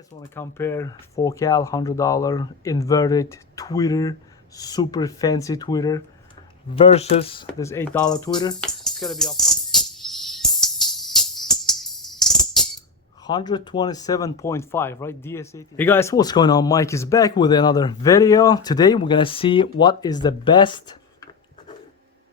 guys want to compare Focal $100 inverted tweeter, super fancy tweeter versus this $8 tweeter, it's gonna be upcoming 127.5, right? DS18. Hey guys, what's going on? Mike is back with another video. Today we're gonna see what is the best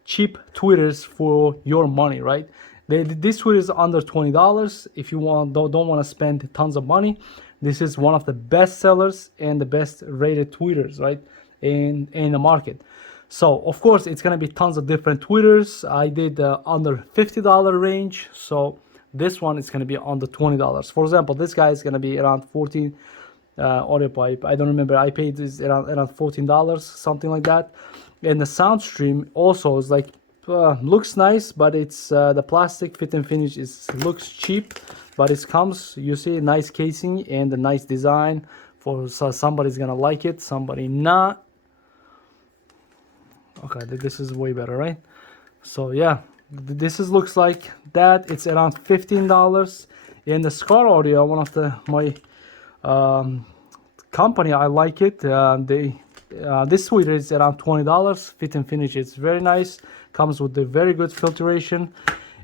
cheap tweeters for your money, right? This tweeter is under $20. If you don't want to spend tons of money, this is one of the best sellers and the best rated tweeters, right, in the market. So of course it's gonna be tons of different tweeters. I did under $50 range, so this one is gonna be under $20. For example, this guy is gonna be around 14 audio pipe. I don't remember. I paid this around $14, something like that. And the Soundstream also is like looks nice, but it's the plastic fit and finish looks cheap, but it comes, you see, nice casing and a nice design. So somebody's gonna like it, somebody not. Okay, this is way better, right? So yeah, this looks like that. It's around $15. And the Skar Audio, one of my company, I like it. This tweeter is around $20. Fit and finish is very nice, comes with a very good filtration.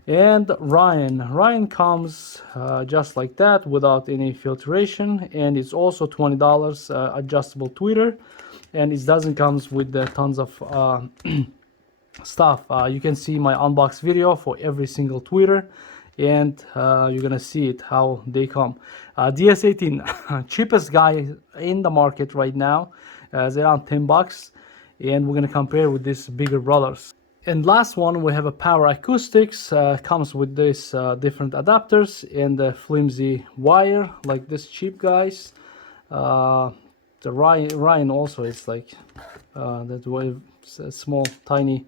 And Ryan comes just like that without any filtration, and it's also $20, adjustable tweeter, and it doesn't comes with the tons of stuff. You can see my unbox video for every single tweeter, and you're gonna see it how they come. DS18 cheapest guy in the market right now is around $10, and we're gonna compare with these bigger brothers. And last one, we have a power acoustics. Comes with this different adapters and the flimsy wire like this cheap guys. The Ryan also is like that way, small tiny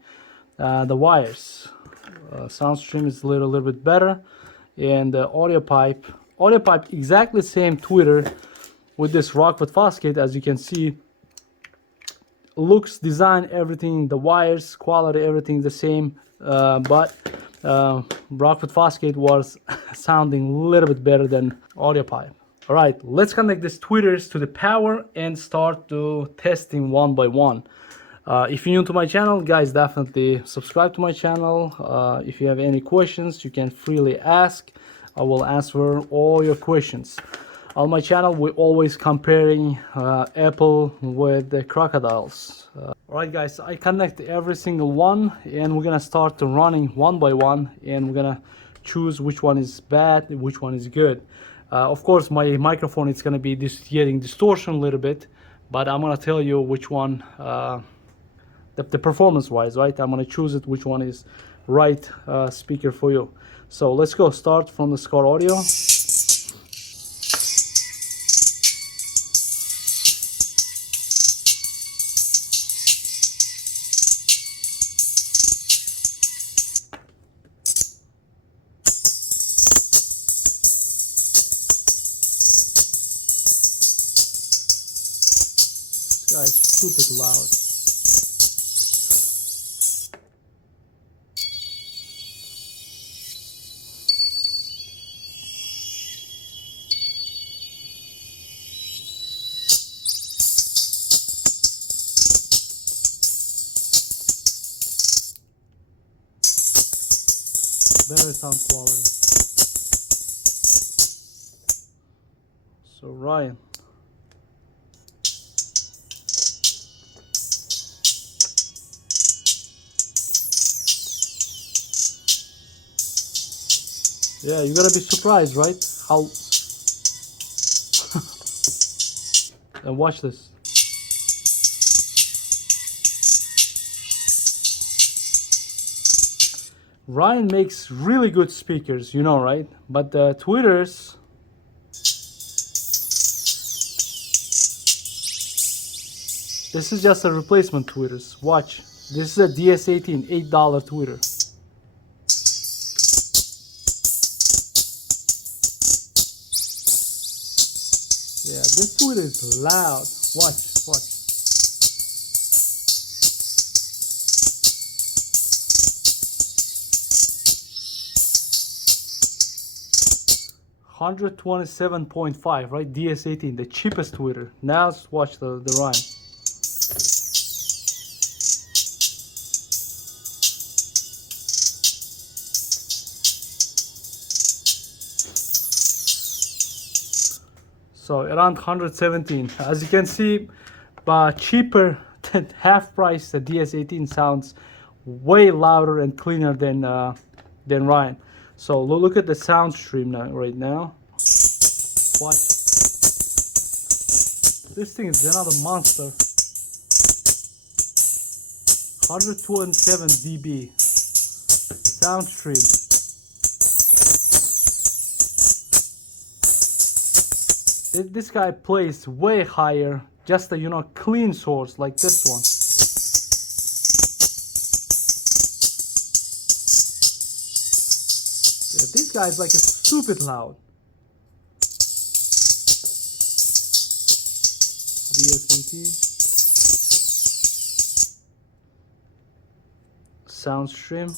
the wires. Soundstream is a little bit better, and the audio pipe exactly same tweeter with this Rockford Fosgate. As you can see, looks, design, everything, the wires, quality, everything the same, but Rockford Fosgate was sounding a little bit better than audio pipe. All right, let's connect these tweeters to the power and start to testing one by one. If you're new to my channel, guys, definitely subscribe to my channel. If you have any questions, you can freely ask. I will answer all your questions. On my channel, we're always comparing Apple with the crocodiles. Alright guys, I connect every single one, and we're gonna start running one by one, and we're gonna choose which one is bad, which one is good. Of course, my microphone is gonna be getting distortion a little bit, but I'm gonna tell you which one, the performance wise, right? I'm gonna choose it, which one is right speaker for you. So let's go start from the Skar Audio. Guys, super loud. Better sound quality. So Ryan. Yeah, you're gonna be surprised, right? How and watch this. Ryan makes really good speakers, you know, right? But the tweeters, this is just a replacement tweeters. Watch. This is a DS18 $8 tweeter. Yeah, this tweeter is loud. Watch. 127.5 127.5, right? DS18, the cheapest tweeter. Now let's watch the rhyme. So around 117. As you can see, cheaper than half price. The DS18 sounds way louder and cleaner than Ryan. So look at the Soundstream now, right now. What? This thing is another monster. 127 dB. Soundstream. This guy plays way higher. Just a clean source like this one. Yeah, this guy's like a stupid loud. DS18. Soundstream.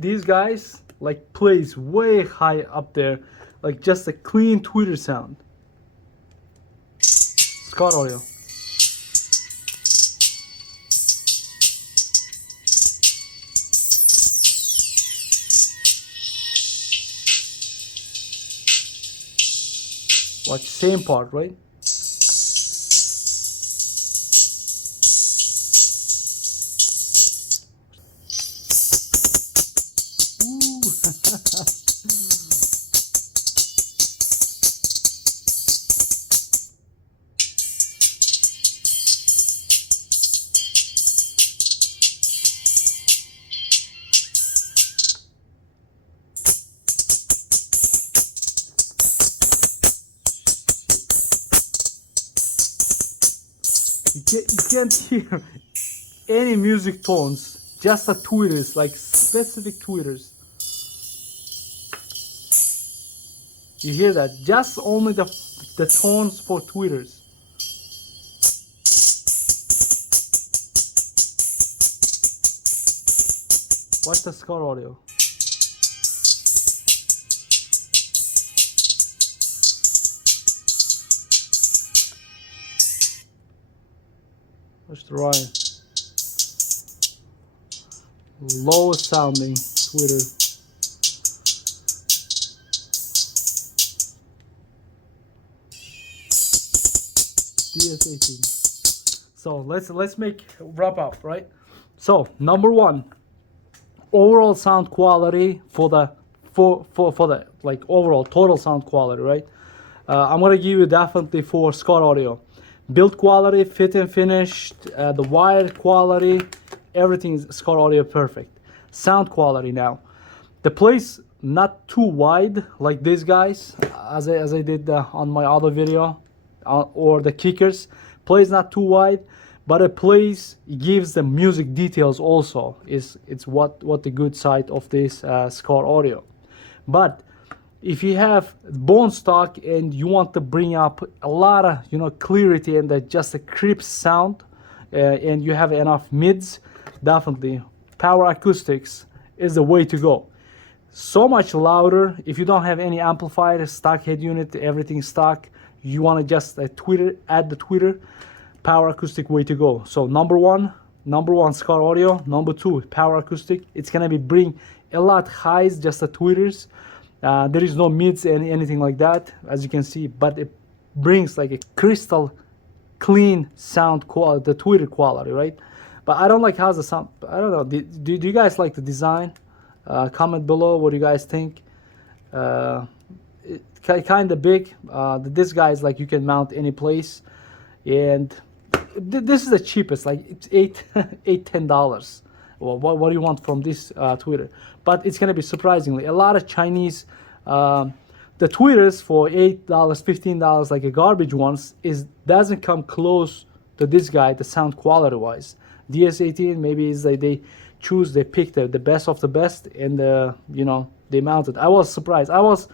These guys like plays way high up there, like just a clean tweeter sound. Skar audio. Watch, same part, right? You can't hear any music tones, just the tweeters, like specific tweeters. You hear that? Just only the tones for tweeters. Watch the Skar audio. Watch the Ryan. Low sounding tweeter. DS18. So let's make wrap up, right? So number one, overall sound quality for the like overall total sound quality, right? I'm gonna give you definitely for Skar audio. Build quality, fit and finished, the wire quality, everything is Skar audio perfect. Sound quality now, the place not too wide like these guys, as I did on my other video, or the kickers. Plays not too wide, but it plays, gives the music details also. It's what the good side of this Skar audio. But if you have bone stock and you want to bring up a lot of clarity and just a crisp sound, and you have enough mids, definitely Power Acoustics is the way to go. So much louder. If you don't have any amplifier, stock head unit, everything stock, you want to just tweeter, add the tweeter, Power Acoustic way to go. So number one Skar audio. Number two, Power Acoustic. It's gonna be bring a lot highs, just the tweeters. There is no mids and anything like that, as you can see, but it brings like a crystal clean sound quality, the tweeter quality, right? But I don't like how the sound. I don't know. Do you guys like the design? Comment below what you guys think. Kind of big. This guy is like you can mount any place, and this is the cheapest. Like it's $10. Well, what do you want from this tweeter? But it's gonna be surprisingly a lot of Chinese. The tweeters for $8, $15, like a garbage ones, doesn't come close to this guy, the sound quality wise. DS18 maybe is like they pick the best of the best, and they mounted. I was surprised. I was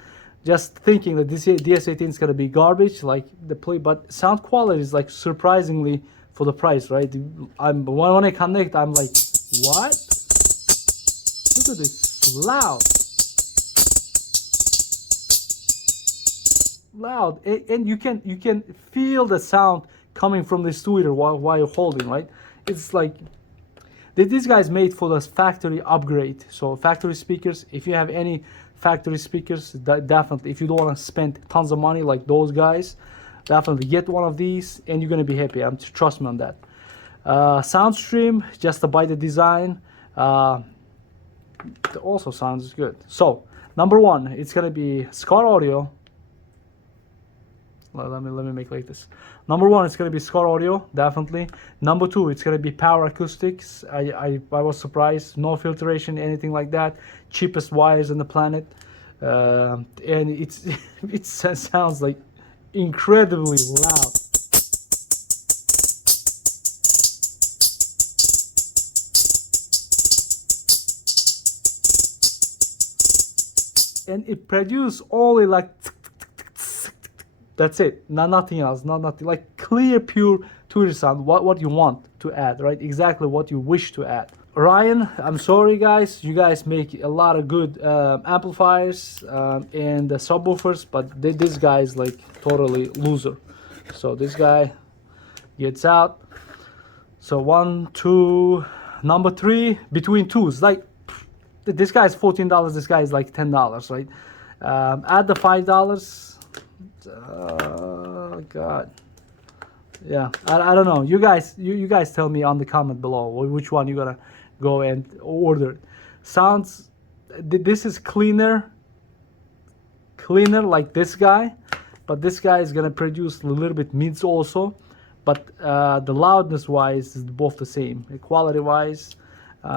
just thinking that this DS18 is gonna be garbage, like the play, but sound quality is like surprisingly for the price, right? When I connect, I'm like, what? Look at this, loud, and you can feel the sound coming from this tweeter while you're holding, right? It's like these guys made for this factory upgrade. So factory speakers, if you have any factory speakers, definitely, if you don't want to spend tons of money like those guys, definitely get one of these and you're gonna be happy. Trust me on that. Soundstream, just to buy the design, it also sounds good. So number one, it's gonna be Skar audio. Let me make like this. Number one, it's gonna be Skar audio, definitely. Number two, it's gonna be Power Acoustics. I was surprised, no filtration, anything like that. Cheapest wires on the planet, and it sounds like incredibly loud. And it produces only like, that's it, nothing else, nothing, like clear, pure tweeter sound, what you want to add, right? Exactly what you wish to add. ORION, I'm sorry guys, you guys make a lot of good amplifiers and subwoofers, but this guy is like totally loser. So this guy gets out. So 1, 2, number 3, between twos, like this guy is $14, this guy is like $10, right? Add the $5. God, yeah, I don't know. You guys tell me on the comment below which one you're gonna go and order. Sounds, this is cleaner like this guy, but this guy is gonna produce a little bit mids also, but the loudness wise is both the same. Quality wise,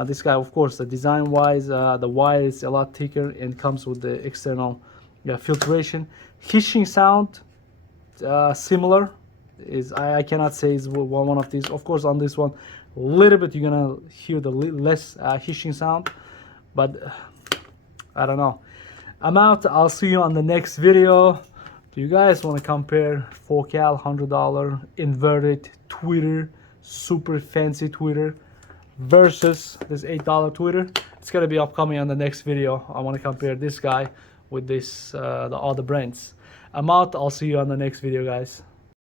this guy, of course, the design wise, the wire is a lot thicker and comes with the external filtration. Hissing sound, similar. I cannot say it's one of these. Of course, on this one, a little bit you're gonna hear the less hissing sound, but I don't know. I'm out. I'll see you on the next video. Do you guys want to compare Focal $100 inverted tweeter, super fancy tweeter, versus this $8 tweeter? It's gonna be upcoming on the next video. I want to compare this guy with this the other brands. I'm out. I'll see you on the next video, guys.